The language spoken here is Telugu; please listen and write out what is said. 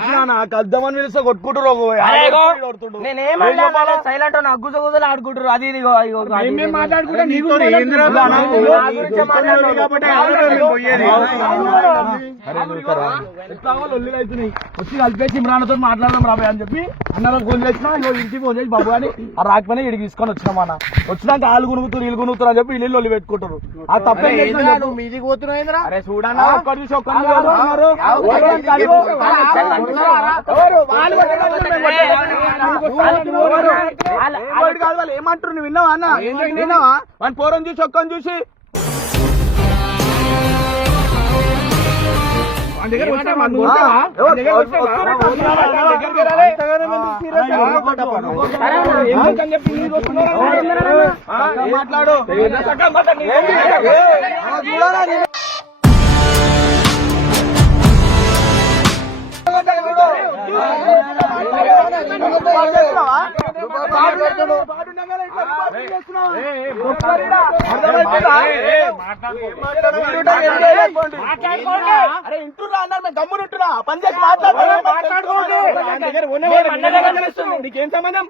పిలిచినా కద్దామని పిలిస్తే కొట్టుకుంటారు సైలెంట్ గుజ గుజలు ఆడుకుంటారు అది ఇది మాట్లాడుకుంటా వచ్చి కలిపేసి ఇమ్రాన్తో మాట్లాడదాం రాబాయ్ అని చెప్పి అన్నలకు ఫోన్ చేసినా ఇంటికి ఫోన్ చేసి బాబు అని ఆ రాకపోయినా ఇడికి తీసుకొని వచ్చినామన్నా వచ్చినాక వాళ్ళు కొనుగుతారు వీళ్ళు కొనుగుతారు అని చెప్పి వీళ్ళు ఒళ్ళు పెట్టుకుంటారు ఆ తప్పే మీదికి పోతున్నాయిరా అరే చూడన్నా ఒక్కటి చూసి ఒక్కటి కాదు వాళ్ళు ఏమంటారు నువ్వు విన్నావా అన్న విన్నావా వాని పోరం చూసి ఒక్కని చూసి మాట్లాడు అరే ఇంటున్నా అన్నారు గమ్మునుంటున్నా పని చేసి మాట్లాడుకో నీకేం సంబంధం